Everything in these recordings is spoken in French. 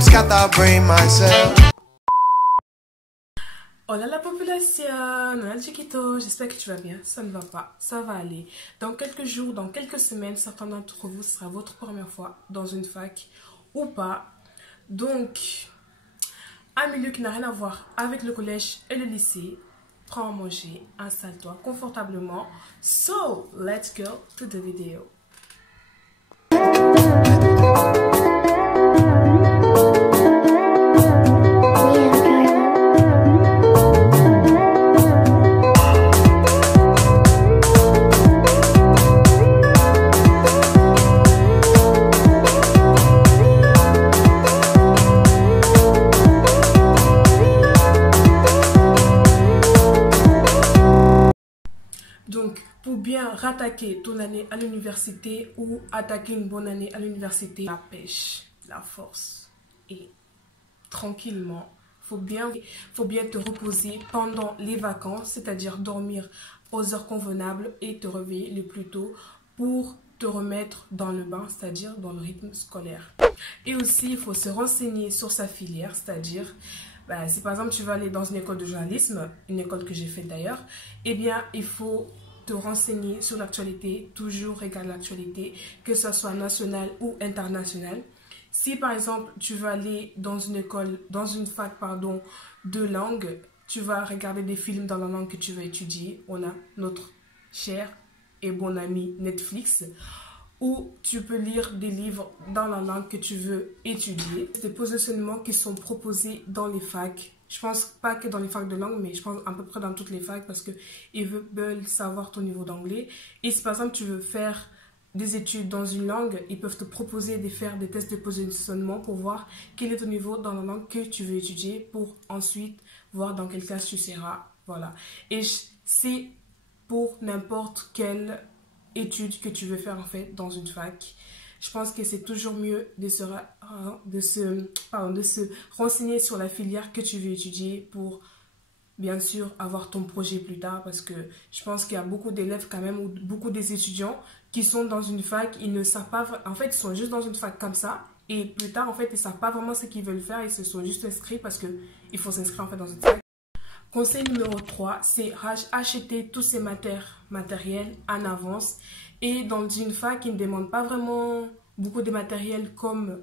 scatter brain myself. Hola la population, Noël Chiquito, j'espère que tu vas bien, ça ne va pas, ça va aller. Dans quelques jours, dans quelques semaines, certains d'entre vous, ce sera votre première fois dans une fac ou pas. Donc, un milieu qui n'a rien à voir avec le collège et le lycée, prends à manger, installe-toi confortablement. So, let's go to the video. Donc, pour bien rattaquer ton année à l'université ou attaquer une bonne année à l'université, la pêche, la force et tranquillement, faut bien te reposer pendant les vacances, c'est-à-dire dormir aux heures convenables et te réveiller le plus tôt pour te remettre dans le bain, c'est-à-dire dans le rythme scolaire. Et aussi, il faut se renseigner sur sa filière, c'est-à-dire si par exemple tu vas aller dans une école de journalisme, une école que j'ai faite d'ailleurs, eh bien il faut te renseigner sur l'actualité, toujours regarder l'actualité, que ce soit nationale ou internationale. Si par exemple tu vas aller dans une école, dans une fac de langue, tu vas regarder des films dans la langue que tu vas étudier. On a notre cher et bon ami Netflix, ou tu peux lire des livres dans la langue que tu veux étudier. C'est des positionnements qui sont proposés dans les facs. Je pense pas que dans les facs de langue, mais je pense à peu près dans toutes les facs parce qu'ils veulent savoir ton niveau d'anglais. Et si par exemple tu veux faire des études dans une langue, ils peuvent te proposer de faire des tests de positionnement pour voir quel est ton niveau dans la langue que tu veux étudier pour ensuite voir dans quelle classe tu seras. Voilà. Et c'est pour n'importe quelle étude que tu veux faire en fait dans une fac. Je pense que c'est toujours mieux de se renseigner sur la filière que tu veux étudier pour bien sûr avoir ton projet plus tard, parce que je pense qu'il y a beaucoup d'élèves quand même, ou beaucoup des étudiants qui sont dans une fac, ils ne savent pas, en fait ils sont juste dans une fac comme ça et plus tard en fait ils ne savent pas vraiment ce qu'ils veulent faire, ils se sont juste inscrits parce qu'il faut s'inscrire en fait dans une fac. Conseil numéro 3, c'est acheter tous ces matériels en avance. Et dans une fac qui ne demande pas vraiment beaucoup de matériel comme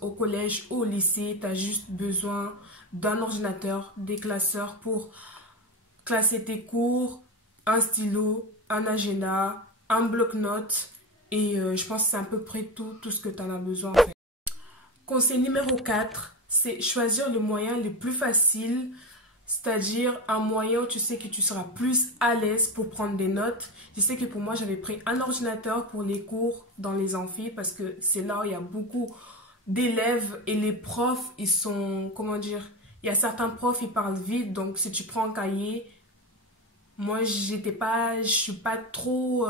au collège ou au lycée, tu as juste besoin d'un ordinateur, des classeurs pour classer tes cours, un stylo, un agenda, un bloc-notes. Et je pense que c'est à peu près tout ce que tu en as besoin en fait. Conseil numéro 4, c'est choisir le moyen le plus facile. C'est-à-dire un moyen où tu sais que tu seras plus à l'aise pour prendre des notes. Je sais que pour moi, j'avais pris un ordinateur pour les cours dans les amphis parce que c'est là où il y a beaucoup d'élèves et les profs, ils sont, comment dire, il y a certains profs, ils parlent vite. Donc, si tu prends un cahier, moi, je suis pas trop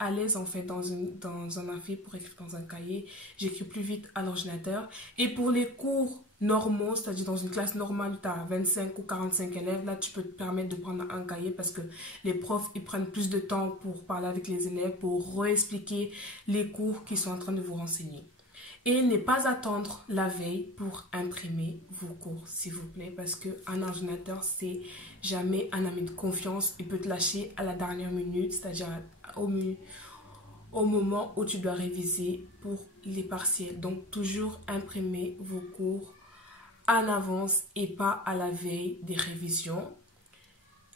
à l'aise en fait dans un amphi pour écrire dans un cahier. J'écris plus vite à l'ordinateur. Et pour les cours normaux, c'est-à-dire dans une classe normale où tu as 25 ou 45 élèves, là tu peux te permettre de prendre un cahier parce que les profs ils prennent plus de temps pour parler avec les élèves, pour réexpliquer les cours qu'ils sont en train de vous renseigner. Et ne pas attendre la veille pour imprimer vos cours, s'il vous plaît, parce qu'un ordinateur, c'est jamais un ami de confiance. Il peut te lâcher à la dernière minute, c'est-à-dire au moment où tu dois réviser pour les partiels. Donc, toujours imprimer vos cours en avance et pas à la veille des révisions.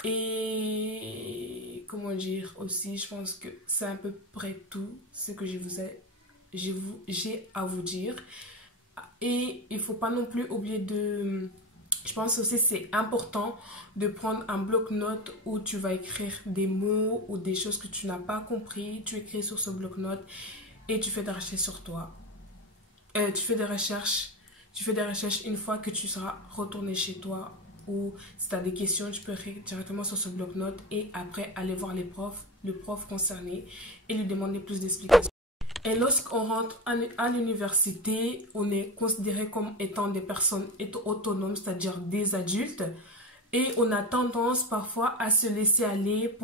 Et comment dire aussi, je pense que c'est à peu près tout ce que j'ai à vous dire. Et il ne faut pas non plus oublier je pense aussi c'est important de prendre un bloc-notes où tu vas écrire des mots ou des choses que tu n'as pas compris. Tu écris sur ce bloc-notes et tu fais des recherches sur toi. Tu fais des recherches une fois que tu seras retourné chez toi, ou si tu as des questions, tu peux écrire directement sur ce bloc-notes et après aller voir le prof concerné et lui demander plus d'explications. Et lorsqu'on rentre à l'université, on est considéré comme étant des personnes autonomes, c'est-à-dire des adultes. Et on a tendance parfois à se laisser aller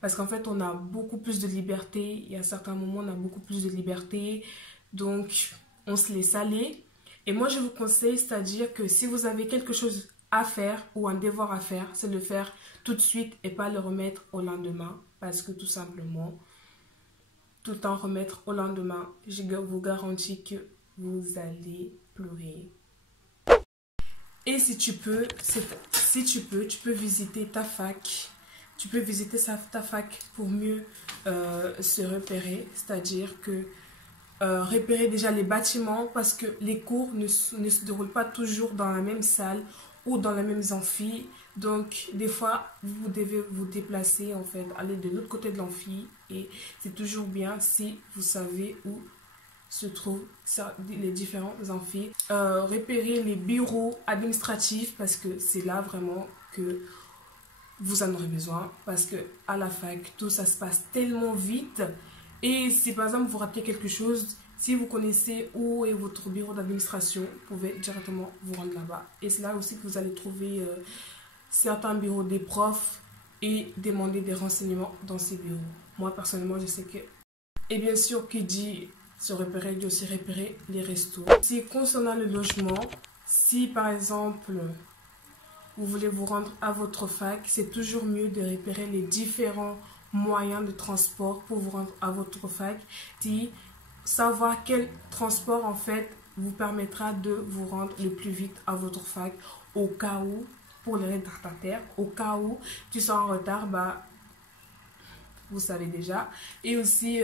parce qu'en fait, on a beaucoup plus de liberté. Il y a certains moments, on a beaucoup plus de liberté. Donc, on se laisse aller. Et moi, je vous conseille, c'est-à-dire que si vous avez quelque chose à faire ou un devoir à faire, c'est de le faire tout de suite et pas le remettre au lendemain. Parce que tout simplement, tout le temps remettre au lendemain, je vous garantis que vous allez pleurer. Et si tu peux, tu peux visiter ta fac. Tu peux visiter ta fac pour mieux se repérer. C'est-à-dire que repérer déjà les bâtiments parce que les cours ne se déroulent pas toujours dans la même salle ou dans les mêmes amphis. Donc, des fois, vous devez vous déplacer, en fait, aller de l'autre côté de l'amphi. Et c'est toujours bien si vous savez où se trouvent les différents amphis. Repérer les bureaux administratifs parce que c'est là vraiment que vous en aurez besoin. Parce que à la fac, tout ça se passe tellement vite. Et si par exemple vous ratez quelque chose, si vous connaissez où est votre bureau d'administration, vous pouvez directement vous rendre là-bas. Et c'est là aussi que vous allez trouver certains bureaux des profs et demander des renseignements dans ces bureaux. Moi personnellement, je sais que... Et bien sûr, qui dit se repérer, dit aussi repérer les restos. Si concernant le logement, si par exemple vous voulez vous rendre à votre fac, c'est toujours mieux de repérer les différents moyens de transport pour vous rendre à votre fac. Si savoir quel transport en fait vous permettra de vous rendre le plus vite à votre fac au cas où, pour les retardataires, au cas où tu sois en retard, bah, vous savez déjà. Et aussi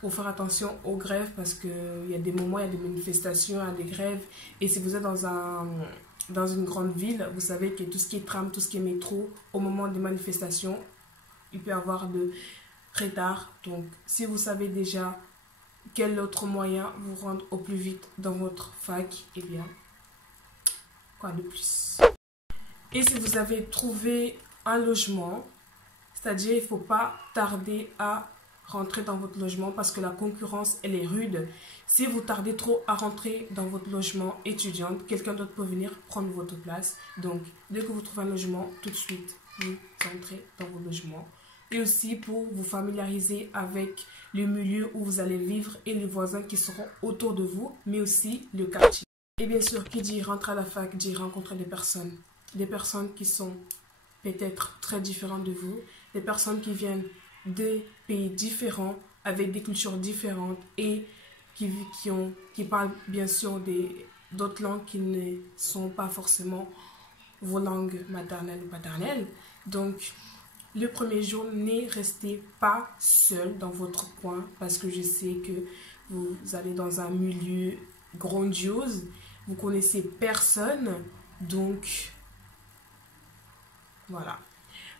pour faire attention aux grèves parce qu'il y a des moments, il y a des manifestations, il y a des grèves. Et si vous êtes dans une grande ville, vous savez que tout ce qui est tram, tout ce qui est métro, au moment des manifestations, il peut y avoir de retard. Donc, si vous savez déjà quel autre moyen vous rendre au plus vite dans votre fac, eh bien, quoi de plus. Et si vous avez trouvé un logement, c'est-à-dire il ne faut pas tarder à rentrer dans votre logement parce que la concurrence, elle est rude. Si vous tardez trop à rentrer dans votre logement étudiante, quelqu'un d'autre peut venir prendre votre place. Donc, dès que vous trouvez un logement, tout de suite, vous entrez dans votre logement. Et aussi pour vous familiariser avec le milieu où vous allez vivre et les voisins qui seront autour de vous, mais aussi le quartier. Et bien sûr, qui dit rentrer à la fac, dit rencontrer des personnes qui sont peut-être très différentes de vous, des personnes qui viennent de pays différents, avec des cultures différentes et qui parlent bien sûr d'autres langues qui ne sont pas forcément vos langues maternelles ou paternelles. Donc, le premier jour, ne restez pas seul dans votre coin parce que je sais que vous allez dans un milieu grandiose, vous connaissez personne, donc voilà.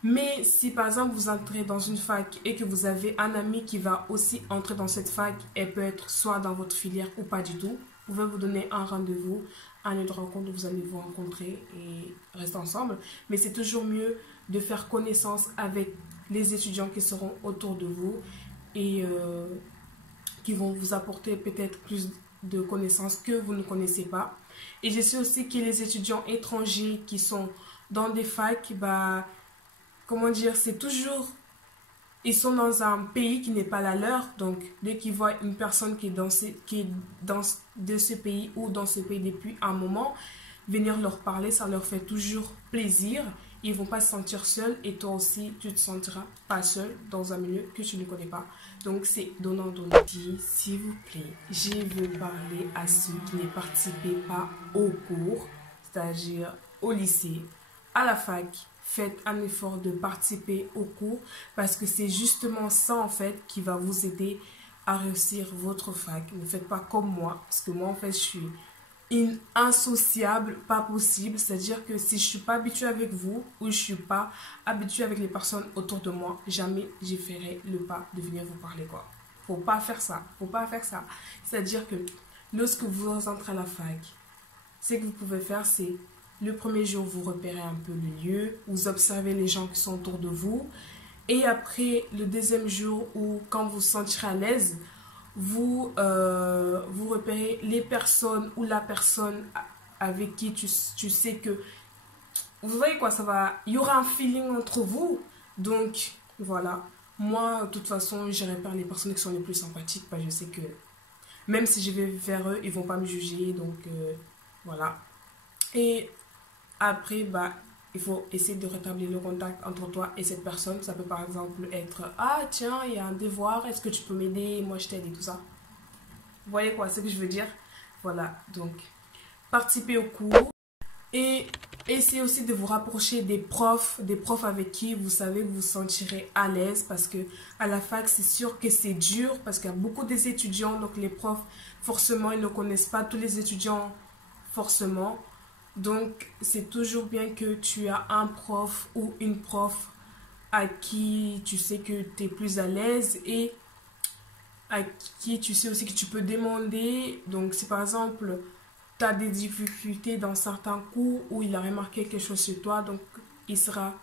Mais si par exemple vous entrez dans une fac et que vous avez un ami qui va aussi entrer dans cette fac, elle peut être soit dans votre filière ou pas du tout, vous pouvez vous donner un rendez-vous, un lieu de rencontre où vous allez vous rencontrer et rester ensemble. Mais c'est toujours mieux de faire connaissance avec les étudiants qui seront autour de vous et qui vont vous apporter peut-être plus de connaissances que vous ne connaissez pas. Et je sais aussi que les étudiants étrangers qui sont dans des facs, bah, comment dire, c'est toujours... Ils sont dans un pays qui n'est pas la leur, donc dès qu'ils voient une personne qui est de ce pays ou dans ce pays depuis un moment, venir leur parler, ça leur fait toujours plaisir. Ils ne vont pas se sentir seuls et toi aussi, tu ne te sentiras pas seul dans un milieu que tu ne connais pas. Donc, c'est donnant-donnant. S'il vous plaît, je veux parler à ceux qui ne participaient pas au cours, c'est-à-dire au lycée, à la fac. Faites un effort de participer au cours parce que c'est justement ça en fait qui va vous aider à réussir votre fac. Ne faites pas comme moi parce que moi en fait je suis une insociable, pas possible. C'est-à-dire que si je ne suis pas habituée avec vous ou je ne suis pas habituée avec les personnes autour de moi, jamais je ferai le pas de venir vous parler quoi. Faut pas faire ça, faut pas faire ça. C'est-à-dire que lorsque vous entrez à la fac, ce que vous pouvez faire c'est le premier jour, vous repérez un peu le lieu, vous observez les gens qui sont autour de vous. Et après, le deuxième jour, ou quand vous vous sentirez à l'aise, vous repérez les personnes ou la personne avec qui tu sais que... Vous voyez quoi, ça va... Il y aura un feeling entre vous. Donc, voilà. Moi, de toute façon, je repère les personnes qui sont les plus sympathiques. Parce que je sais que Même si je vais vers eux, ils vont pas me juger. Donc, voilà. Et après, bah, il faut essayer de rétablir le contact entre toi et cette personne. Ça peut par exemple être, ah tiens, il y a un devoir, est-ce que tu peux m'aider? Moi, je t'aide et tout ça. Vous voyez quoi, ce que je veux dire? Voilà, donc, participez au cours. Et essayez aussi de vous rapprocher des profs avec qui vous savez vous sentirez à l'aise, parce que à la fac c'est sûr que c'est dur parce qu'il y a beaucoup des étudiants, donc les profs forcément ils ne connaissent pas tous les étudiants forcément, donc c'est toujours bien que tu as un prof ou une prof à qui tu sais que tu es plus à l'aise et à qui tu sais aussi que tu peux demander. Donc si par exemple tu as des difficultés dans certains cours où il a remarqué quelque chose chez toi, donc tu seras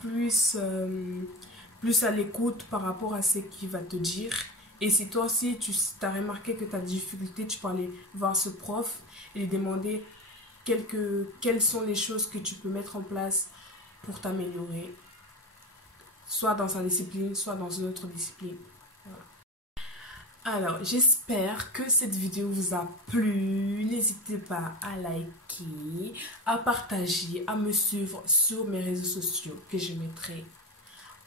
plus à l'écoute par rapport à ce qu'il va te dire. Et si toi aussi tu as remarqué que tu as des difficultés, tu peux aller voir ce prof et lui demander quelles sont les choses que tu peux mettre en place pour t'améliorer, soit dans sa discipline, soit dans une autre discipline. Voilà. Alors, j'espère que cette vidéo vous a plu. N'hésitez pas à liker, à partager, à me suivre sur mes réseaux sociaux que je mettrai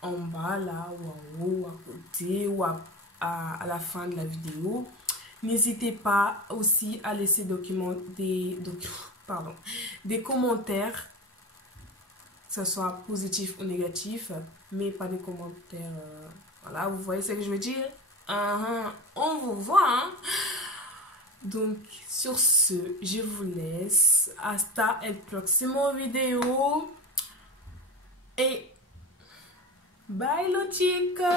en bas, là, ou en haut, à côté, ou à la fin de la vidéo. N'hésitez pas aussi à laisser des commentaires, que ce soit positif ou négatif, mais pas des commentaires... voilà, vous voyez ce que je veux dire? On vous voit, hein? Donc, sur ce, je vous laisse. Hasta el próximo video. Et bye, los chicos.